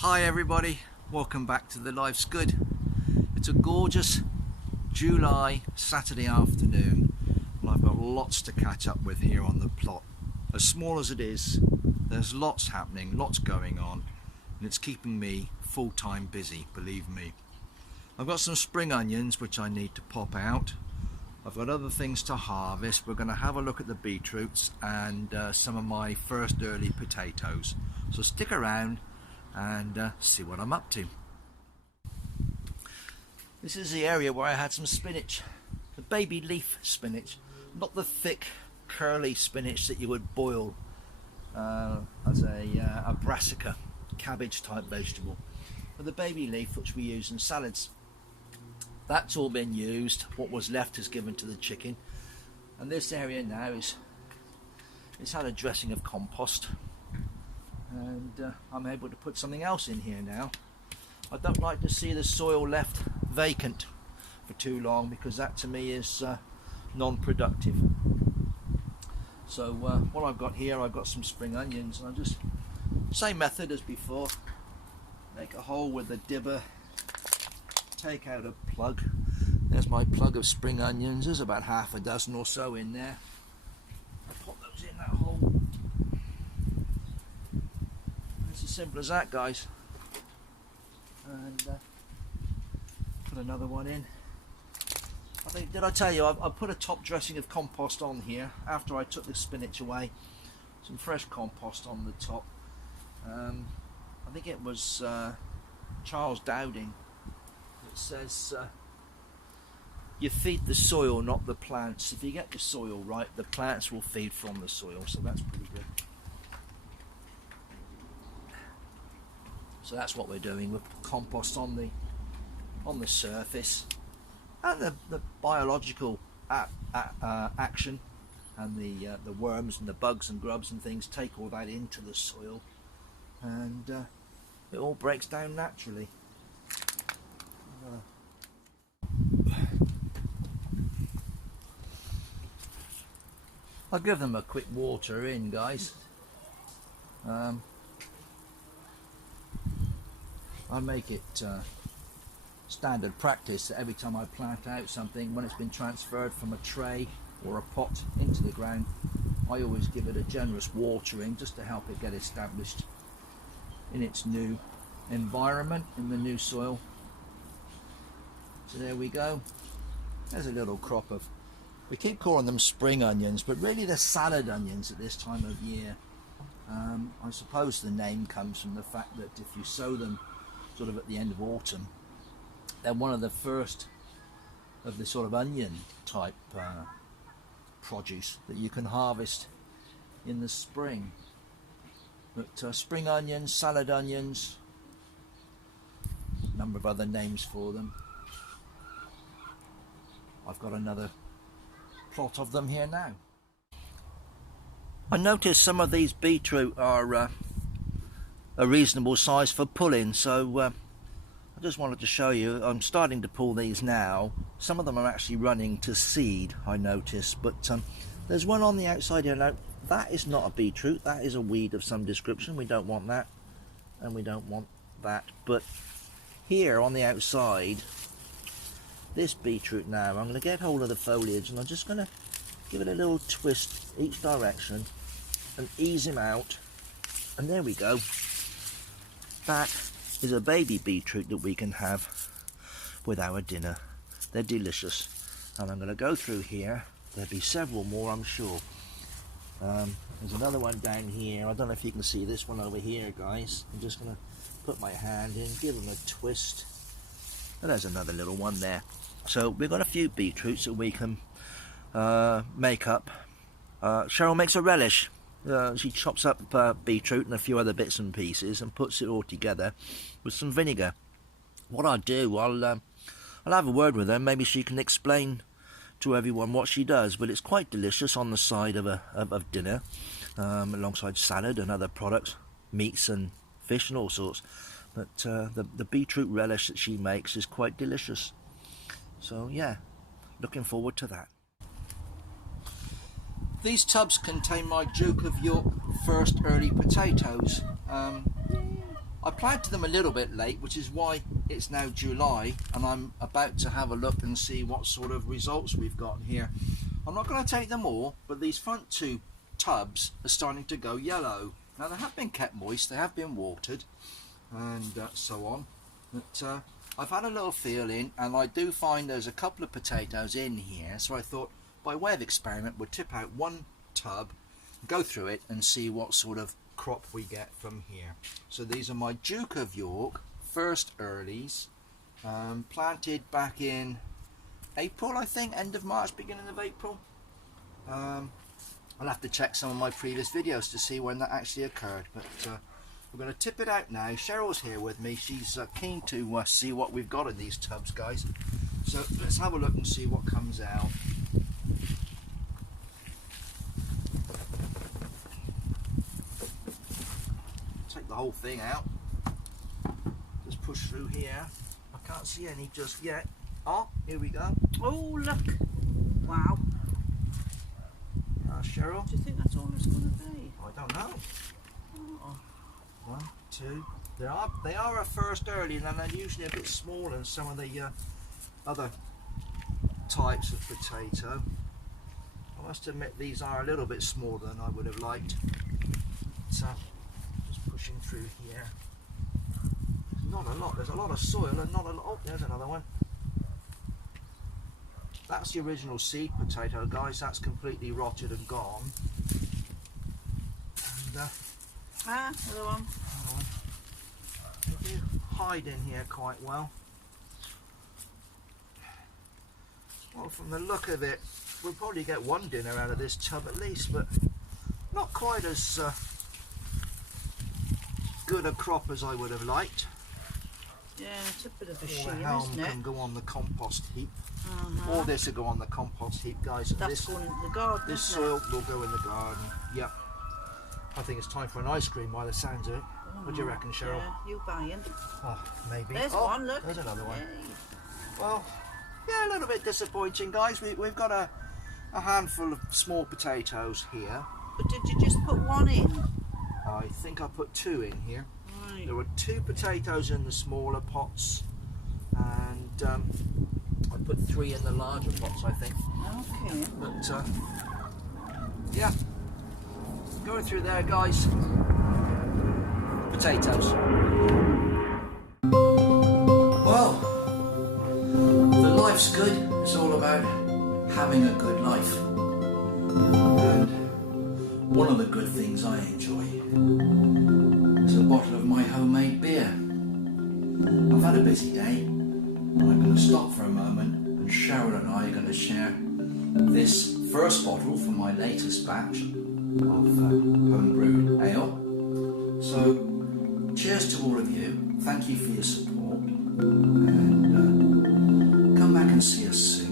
Hi everybody, welcome back to the Life's Good. It's a gorgeous July Saturday afternoon and I've got lots to catch up with here on the plot. As small as it is, there's lots happening, lots going on, and it's keeping me full-time busy, believe me. I've got some spring onions which I need to pop out. I've got other things to harvest. We're going to have a look at the beetroots and some of my first early potatoes. So stick around and see what I'm up to. This is the area where I had some spinach, the baby leaf spinach, not the thick curly spinach that you would boil as a brassica cabbage type vegetable, but the baby leaf which we use in salads. That's all been used. What was left is given to the chicken, and this area now it's had a dressing of compost. And I'm able to put something else in here now. I don't like to see the soil left vacant for too long because that to me is non-productive. So what I've got here, I've got some spring onions, and I just, same method as before, make a hole with a dibber, take out a plug. There's my plug of spring onions. There's about half a dozen or so in there. Pop those in that hole. Simple as that, guys. And put another one in. I think, did I tell you I put a top dressing of compost on here after I took the spinach away. Some fresh compost on the top. I think it was Charles Dowding that says you feed the soil, not the plants. If you get the soil right, the plants will feed from the soil, so that's pretty good. So that's what we're doing. We've put compost on the surface, and the biological action and the worms and the bugs and grubs and things take all that into the soil, and it all breaks down naturally. I'll give them a quick water in, guys. I make it standard practice that every time I plant out something, when it's been transferred from a tray or a pot into the ground, I always give it a generous watering just to help it get established in its new environment, in the new soil. So there we go. There's a little crop of, we keep calling them spring onions, but really they're salad onions at this time of year. I suppose the name comes from the fact that if you sow them sort of at the end of autumn, they're one of the first of the sort of onion type produce that you can harvest in the spring. But spring onions, salad onions, a number of other names for them. I've got another plot of them here now. I noticed some of these beetroot are a reasonable size for pulling, so I just wanted to show you. I'm starting to pull these now. Some of them are actually running to seed, I noticed, but there's one on the outside here now. That is not a beetroot, that is a weed of some description. We don't want that, and we don't want that. But here on the outside, this beetroot now, I'm going to get hold of the foliage and I'm just going to give it a little twist each direction and ease him out, and there we go. That is a baby beetroot that we can have with our dinner. They're delicious. And I'm going to go through here. There'll be several more, I'm sure. There's another one down here. I don't know if you can see this one over here, guys. I'm just going to put my hand in, give them a twist. And there's another little one there. So we've got a few beetroots that we can make up. Cheryl makes a relish. She chops up beetroot and a few other bits and pieces and puts it all together with some vinegar. What I'll do, I'll have a word with her. Maybe she can explain to everyone what she does. But it's quite delicious on the side of dinner, alongside salad and other products, meats and fish and all sorts. But the beetroot relish that she makes is quite delicious. So yeah, looking forward to that. These tubs contain my Duke of York first early potatoes. I planted them a little bit late, which is why it's now July, and I'm about to have a look and see what sort of results we've got here. I'm not going to take them all, but these front two tubs are starting to go yellow. Now they have been kept moist, they have been watered, and so on. But I've had a little feel in, and I do find there's a couple of potatoes in here, so I thought by way of experiment we'll tip out one tub, go through it and see what sort of crop we get from here. So these are my Duke of York first Earlies, planted back in April, I think, end of March, beginning of April. I'll have to check some of my previous videos to see when that actually occurred, but we're going to tip it out now. Cheryl's here with me. She's keen to see what we've got in these tubs, guys. So let's have a look and see what comes out. Take the whole thing out. Just push through here. I can't see any just yet. Oh, here we go. Oh, look. Wow. Cheryl? Do you think that's all it's going to be? I don't know. Oh. 1, 2. They are a first early, and they're usually a bit smaller than some of the other types of potato. I must admit these are a little bit smaller than I would have liked. So just pushing through here. Not a lot. There's a lot of soil and not a lot. Oh, there's another one. That's the original seed potato, guys. That's completely rotted and gone. And Another one. They do hide in here quite well. Well, from the look of it, we'll probably get one dinner out of this tub at least, but not quite as good a crop as I would have liked. Yeah, it's a bit of a All shame, the helm isn't it? can go on the compost heap. All this will go on the compost heap, guys. And That's going into the garden. this isn't soil will go in the garden. Yep. I think it's time for an ice cream by the sounds of it. What do you reckon, Cheryl? Yeah, you buying? Oh, maybe. There's oh, one, look. There's another one. Yay. Well, yeah, a little bit disappointing, guys. We've got a handful of small potatoes here. But did you just put one in? I think I put 2 in here. Right. There were 2 potatoes in the smaller pots, and I put 3 in the larger pots, I think. Okay. But yeah, going through there, guys. Potatoes. Well, the life's good. It's all about having a good life. And one of the good things I enjoy is a bottle of my homemade beer. I've had a busy day, and I'm going to stop for a moment, and Cheryl and I are going to share this first bottle from my latest batch of homebrewed ale. So, cheers to all of you. Thank you for your support, and come back and see us soon.